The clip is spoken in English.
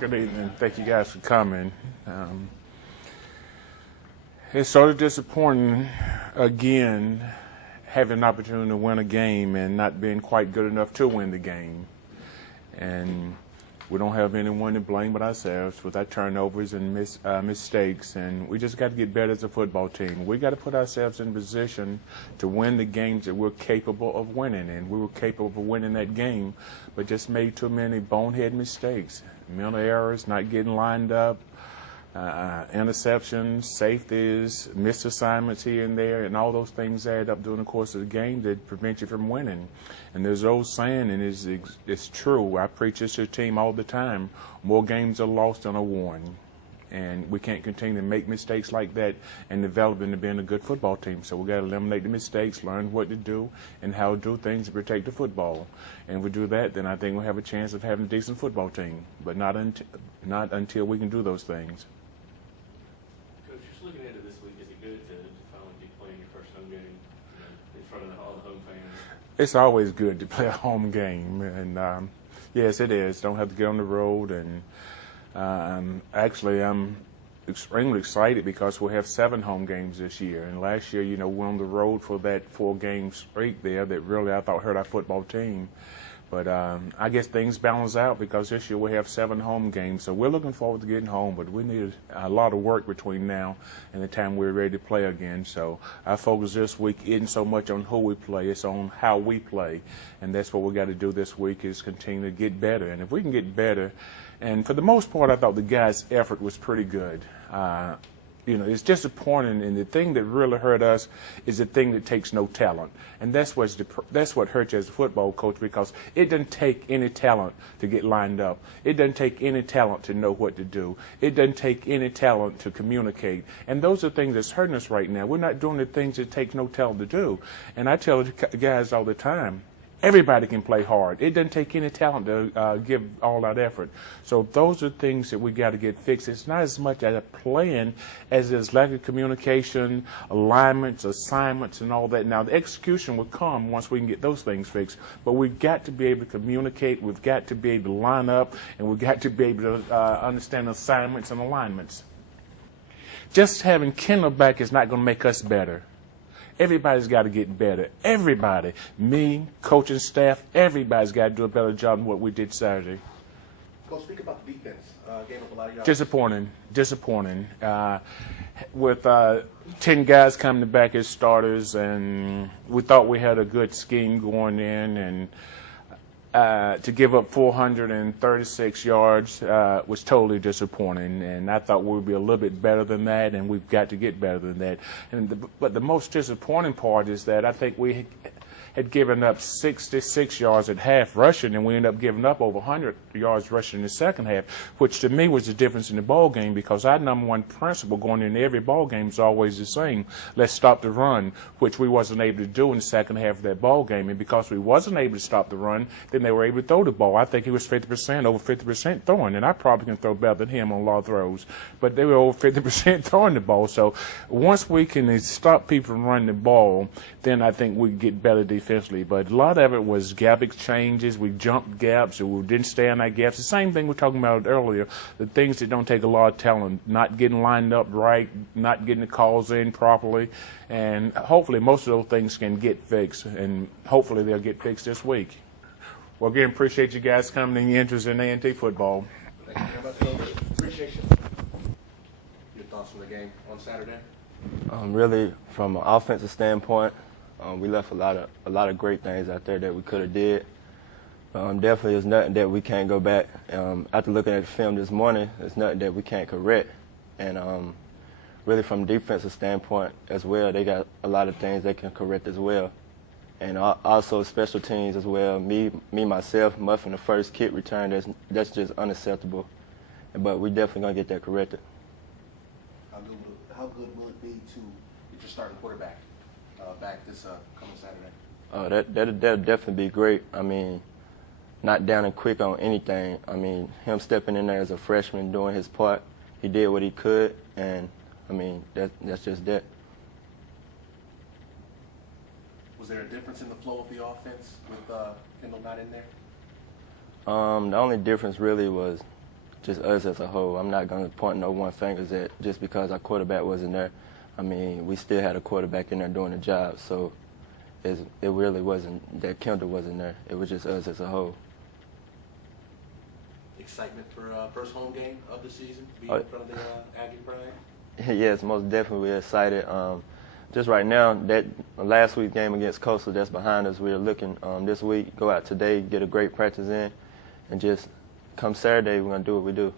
Good evening. Thank you guys for coming. It's sort of disappointing, again, having an opportunity to win a game and not being quite good enough to win the game. And we don't have anyone to blame but ourselves with our turnovers and mistakes. And we just got to get better as a football team. We got to put ourselves in a position to win the games that we're capable of winning. And we were capable of winning that game, but just made too many bonehead mistakes. Mental errors, not getting lined up, interceptions, safeties, missed assignments here and there, and all those things add up during the course of the game that prevent you from winning. And there's an old saying, and it's true. I preach this to the team all the time: more games are lost than are won. And we can't continue to make mistakes like that and develop into being a good football team. So we got to eliminate the mistakes, learn what to do and how to do things to protect the football. And if we do that, then I think we'll have a chance of having a decent football team. But not until we can do those things. Coach, just looking into this week, is it good to finally be playing your first home game in front of all the home fans? It's always good to play a home game. And, yes, it is. Don't have to get on the road. And actually, I'm extremely excited because we'll have 7 home games this year. And last year, we were on the road for that 4-game streak there that really I thought hurt our football team. But I guess things balance out because this year we have 7 home games. So we're looking forward to getting home, but we need a lot of work between now and the time we're ready to play again. So our focus this week isn't so much on who we play, it's on how we play. And that's what we got to do this week, is continue to get better. And if we can get better, and for the most part, I thought the guys' effort was pretty good. It's disappointing, and the thing that really hurt us is the thing that takes no talent. And that's what hurts you as a football coach, because it doesn't take any talent to get lined up. It doesn't take any talent to know what to do. It doesn't take any talent to communicate. And those are things that's hurting us right now. We're not doing the things that take no talent to do. And I tell the guys all the time, everybody can play hard. It doesn't take any talent to give all that effort. So those are things that we got to get fixed. It's not as much as a playing as it is lack of communication, alignments, assignments, and all that. Now, the execution will come once we can get those things fixed. But we've got to be able to communicate. We've got to be able to line up, and we've got to be able to understand assignments and alignments. Just having Kendall back is not going to make us better. Everybody's got to get better. Everybody. Me, coaching staff, everybody's got to do a better job than what we did Saturday. Coach, speak about the defense. Gave up a lot of yards. Disappointing. With 10 guys coming back as starters, and we thought we had a good scheme going in, and to give up 436 yards was totally disappointing, and I thought we would be a little bit better than that, and we've got to get better than that. But the most disappointing part is that I think we had given up 66 yards at half rushing, and we ended up giving up over 100 yards rushing in the second half, which to me was the difference in the ball game, because our number one principle going into every ball game is always the same: let's stop the run, which we wasn't able to do in the second half of that ball game. And because we wasn't able to stop the run, then they were able to throw the ball. I think he was 50%, over 50% throwing, and I probably can throw better than him on a lot of throws, but they were over 50% throwing the ball. So once we can stop people from running the ball, then I think we get better defensively. But a lot of it was gap exchanges. We jumped gaps, or we didn't stay on that gaps. The same thing we were talking about earlier, the things that don't take a lot of talent, not getting lined up right, not getting the calls in properly. And hopefully most of those things can get fixed, and hopefully they'll get fixed this week. Well, again, appreciate you guys coming and your interest in A&T football. Thank you very much, Coach. Appreciation. Your thoughts on the game on Saturday? Really, from an offensive standpoint, we left a lot of great things out there that we could have did. Definitely, there's nothing that we can't go back. After looking at the film this morning, there's nothing that we can't correct. And really, from a defensive standpoint as well, they got a lot of things they can correct as well. And also special teams as well. Me myself, muffing the first kick return, that's just unacceptable. But we definitely gonna get that corrected. How good will it be to get your starting quarterback back this coming Saturday? That'll definitely be great. I mean, not down and quick on anything. I mean, him stepping in there as a freshman, doing his part, he did what he could, and I mean, that's just that. Was there a difference in the flow of the offense with Kendall not in there? The only difference really was just us as a whole. I'm not going to point no one fingers at just because our quarterback wasn't there. I mean, we still had a quarterback in there doing the job, so it really wasn't that Kendall wasn't there. It was just us as a whole. Excitement for first home game of the season, being in front of the Aggie Pride? Yes, most definitely we're excited. Just right now, that last week's game against Coastal, that's behind us. We're looking this week, go out today, get a great practice in, and just come Saturday, we're going to do what we do.